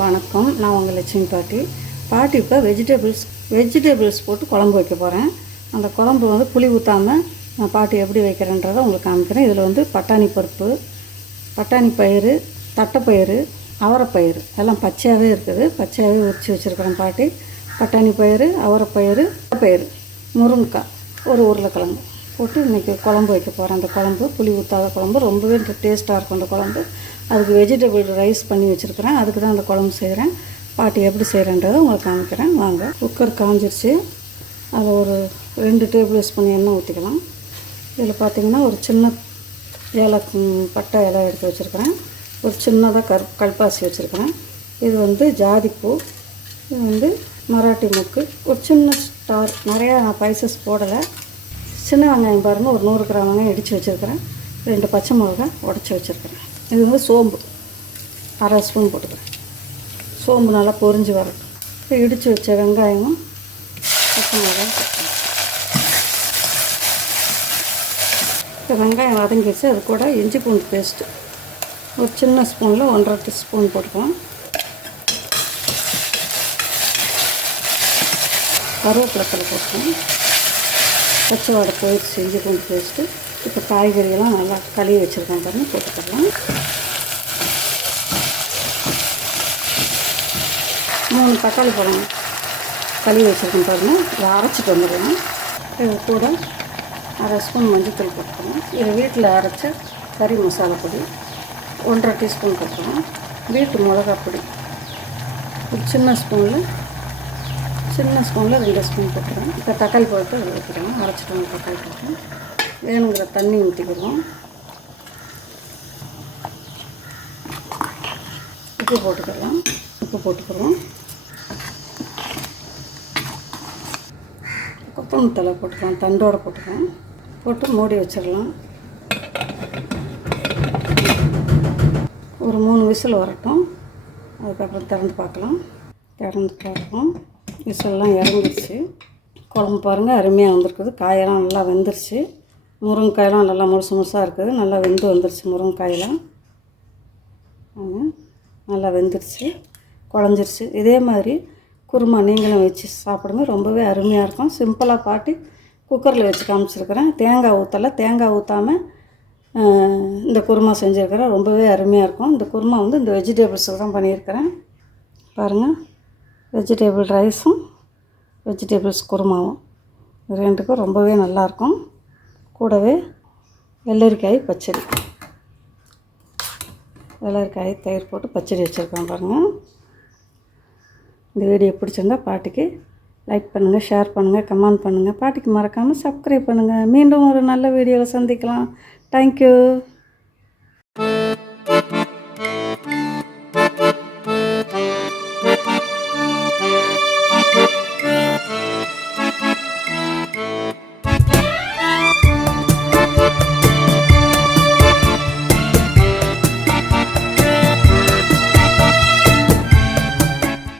வணக்கம். நான் உங்கள் லட்சுமி பாட்டி. பாட்டி இப்போ வெஜிடபிள்ஸ் வெஜிடபிள்ஸ் போட்டு குழம்பு வைக்க போகிறேன் அந்த குழம்பு வந்து புளி ஊற்றாமல் நான் பாட்டி எப்படி வைக்கிறேன்றதை உங்களுக்கு காமிக்கிறேன். இதில் வந்து பட்டாணி பருப்பு பட்டாணி பயிறு தட்டைப்பயிறு அவரைப்பயிறு. எல்லாம் பச்சையாகவே இருக்குது. பச்சையாகவே உரித்து வச்சுருக்கிறேன் பாட்டி. பட்டாணி பயிறு அவரைப்பயிறு பயிறு முருங்கைக்காய் ஒரு உருளைக்கிழங்கு. போட்டு இன்றைக்கி குழம்பு வைக்க போகிறேன் அந்த குழம்பு புளி ஊற்றாத குழம்பு ரொம்பவே டேஸ்ட்டாக இருக்கும் அந்த குழம்பு. அதுக்கு வெஜிடபிள் ரைஸ் பண்ணி வச்சுருக்கிறேன். அதுக்கு தான் அந்த குழம்பு செய்கிறேன் பாட்டி எப்படி செய்கிறேன்றதை உங்களுக்கு காமிக்கிறேன். வாங்க. குக்கர் காஞ்சிருச்சு. அதை ஒரு ரெண்டு டேபிள் ஸ்பூன் எண்ணெய் ஊற்றிக்கலாம் இதில் பார்த்தீங்கன்னா ஒரு சின்ன ஏலை பட்டை இலை எடுத்து வச்சுருக்கிறேன். ஒரு சின்னதாக கரு கல்பாசி வச்சுருக்கிறேன். இது வந்து ஜாதிப்பூ. இது வந்து மராட்டி முக்கு. ஒரு சின்ன ஸ்டார் நிறையா நான் பைசஸ் போடலை. சின்ன வெங்காயம் பாருங்கள் ஒரு நூறு கிராம் வெங்காயம் இடித்து வச்சுருக்கிறேன். ரெண்டு பச்சை மிளகாய் உடச்சி வச்சுருக்கிறேன். இது வந்து சோம்பு. அரை ஸ்பூன் போட்டுக்கிறேன். சோம்பு நல்லா பொரிஞ்சு வரட்டும். இப்போ இடித்து வச்ச வெங்காயமும் பச்சை மிளகாயும் இப்போ வெங்காயம் வதங்கிடுச்சு. அது கூட இஞ்சி பூண்டு பேஸ்ட்டு. ஒரு சின்ன ஸ்பூனில் ஒன்றரை ஸ்பூன் போட்டுக்கலாம். கருவேப்பிலை போட்டுக்கணும் பச்சை வடை போயிடுச்சு இஞ்சி பூண்டு பேஸ்ட்டு இப்போ காய்கறியெல்லாம் நல்லா கழுவி வச்சுருக்கேன் பாருங்க போட்டுக்கலாம். மூணு தக்காளி பழம் கழுவி வச்சுருக்கேன் பாருங்க இதை அரைச்சிட்டு வந்துடலாம். இது கூட அரை ஸ்பூன் மஞ்சத்தூள் போட்டுக்கணும் இது வீட்டில் அரைச்ச கறி மசாலா பொடி ஒன்றரை டீஸ்பூன் போட்டுக்கணும் வீட்டு மிளகா பொடி ஒரு சின்ன ஸ்பூனில் சின்ன ஸ்பூனில் ரெண்டு ஸ்பூன் போட்டுருவேன். இப்போ தக்காளி பழத்தை அதில் ஊற்றிக்கலாம் அரைச்சிட்டு வந்து தக்காளி பழத்தை வேணுங்கிற தண்ணி ஊற்றிக்கிறோம் உப்பு போட்டுக்கலாம். உப்பு போட்டுக்கிறோம் கொத்தமல்லி தலை போட்டுக்கலாம். தண்டோடு போட்டுக்கலாம். போட்டு மூடி வச்சிடலாம். ஒரு மூணு விசில் வரட்டும். அதுக்கப்புறம் திறந்து பார்க்கலாம். திறந்து பார்ப்போம் விசிலெலாம் இறங்கிடுச்சு. குழம்பு பாருங்கள் அருமையாக வந்திருக்குது. காயெல்லாம் நல்லா வெந்துருச்சு. முருங்கைக்காயெல்லாம் நல்லா முழுசு முழுசாக இருக்குது. நல்லா வெந்து வந்துருச்சு முருங்கைக்காயெல்லாம். நல்லா வெந்துருச்சு. குழஞ்சிருச்சு. இதே மாதிரி குருமா நீங்களும் வச்சு சாப்பிடுங்க. ரொம்பவே அருமையாக இருக்கும். சிம்பிளாக பாட்டி குக்கரில் வச்சு காமிச்சிருக்கிறேன். தேங்காய் ஊற்றலை தேங்காய் ஊற்றாமல் இந்த குருமா செஞ்சுருக்கிறேன். ரொம்பவே அருமையாக இருக்கும். இந்த குருமா வந்து இந்த வெஜிடபிள்ஸில் தான் பண்ணியிருக்கிறேன். பாருங்கள் வெஜிடேபிள் ரைஸும் வெஜிடபிள்ஸ் குருமாவும் இது ரெண்டுக்கும் ரொம்பவே நல்லாயிருக்கும். கூடவே வெள்ளரிக்காய் பச்சடி. வெள்ளரிக்காய் தயிர் போட்டு பச்சடி வச்சுருக்கேன் பாருங்கள் இந்த வீடியோ பிடிச்சிருந்தா பாட்டிக்கு லைக் பண்ணுங்கள் ஷேர் பண்ணுங்கள் கமெண்ட் பண்ணுங்கள் பாட்டிக்கு மறக்காமல் சப்ஸ்கிரைப் பண்ணுங்கள் மீண்டும் ஒரு நல்ல வீடியோவில் சந்திக்கலாம். தேங்க்யூ